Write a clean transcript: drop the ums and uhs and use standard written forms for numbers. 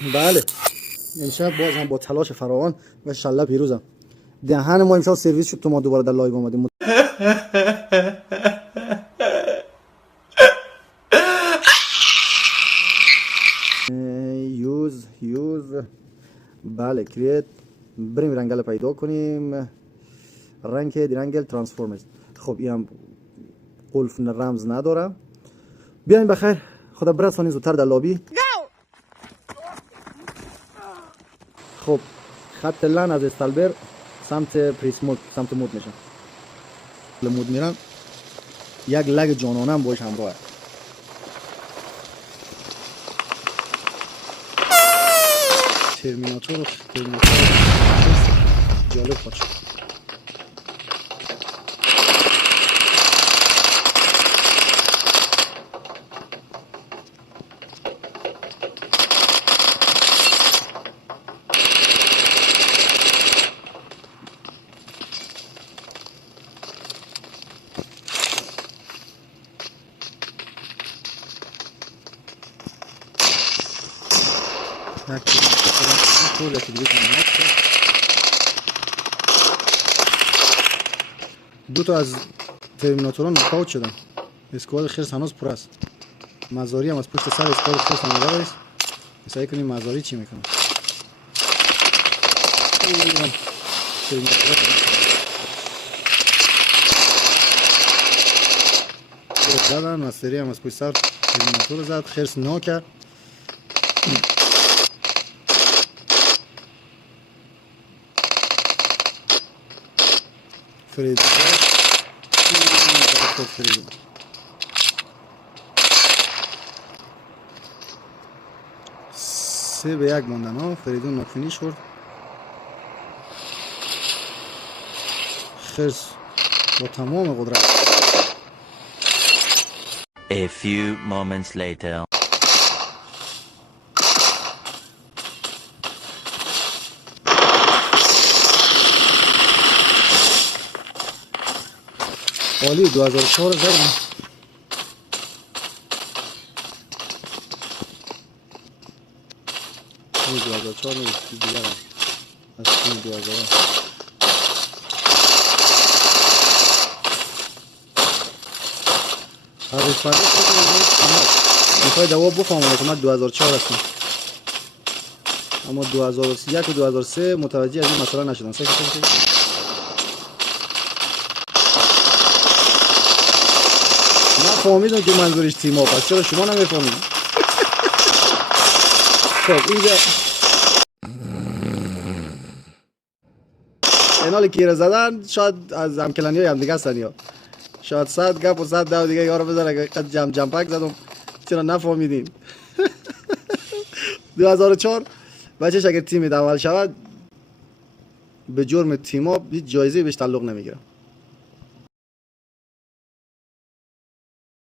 بله امشب باز هم با تلاش فراوان و انشالله پیروزم. دهن ما امشب سرویس شد تو ما دوباره در لایو اومدیم. یوز بله کریت بریم رنگل پیدا کنیم. رنگ درنگل ترانسفورمرز. خب این هم قلف رمز نداره. بیاین بخیر خدا برسونید زودتر در لابی. خب خط لن از استالبر سمت پریس مود سمت مود میشن. مود میرن یک لگ جانانه هم باش همراه. ترمیناتور جالب خواهد شد. دو تا از ترمیناتورها ناکاوت شدن. اسکواد خرس هنوز پر است. مزاری هم از پشت سر اسکواد خرس آمده است. سعی کنیم مزاری چی میکنه. زدن مستری هم از پشت سر ترمیناتور زد. خرس ناکه فرید سه به یک موندن ها. فریدون ناکفینی شد. خرس با تمام قدرت. A few moments later. عالی 2004 زدم. این 2004 نیست دیگر هم از این 2000 هر فرقی میخوای دواب بفهمونه که من 2004 هستم اما 2001 و 2003 متوجه از این مسئله نشدم. فهمیدم که منظورش تیما پس چرا شما نمیفهمید؟ خب اینجا اینال کیره زدن شاید از همکلانی های هم دیگه هستن یا شاید 100 گپ و 100 دو دیگه یارو بذاره که جمپک زدم چرا نفهمیدین. 2004 بچهش اگر تیمی اول شود به جرم تیما هیچ جایزه بهش تعلق نمیگیره.